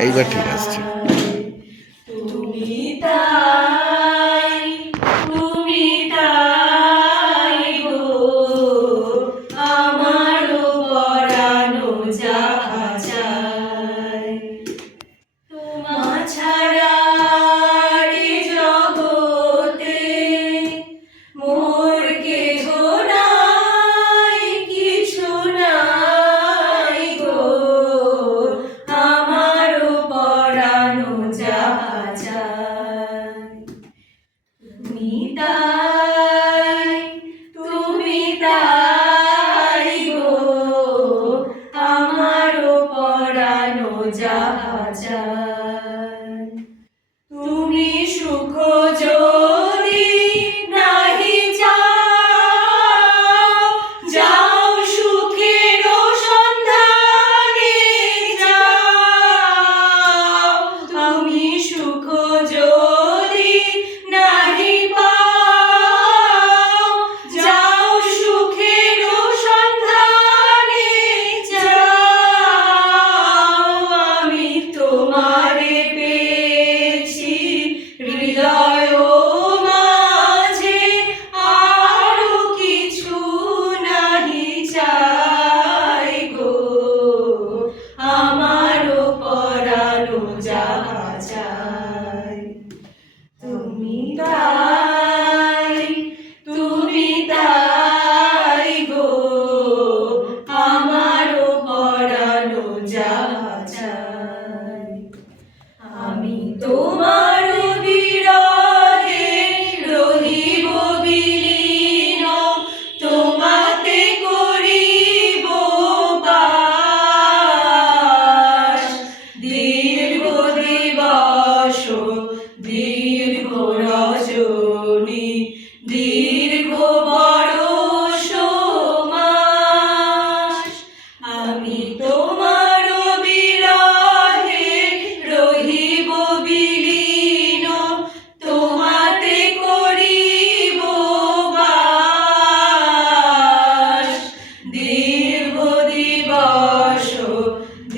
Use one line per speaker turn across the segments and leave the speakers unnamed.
এইবার ঠিক আসছে
믿다. Minta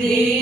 Deus.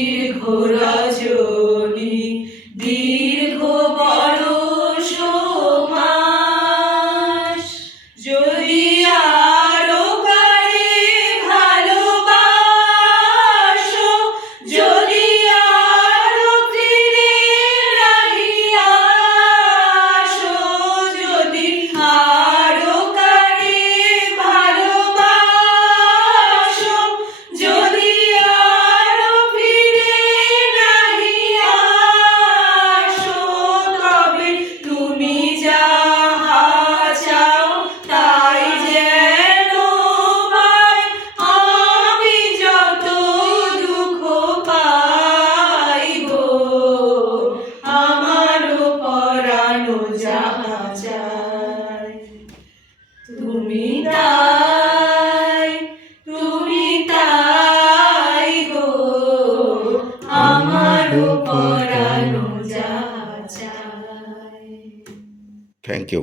তুমি তাই তুমি তাই গো। আমার উপর যা চাই
থ্যাংক ইউ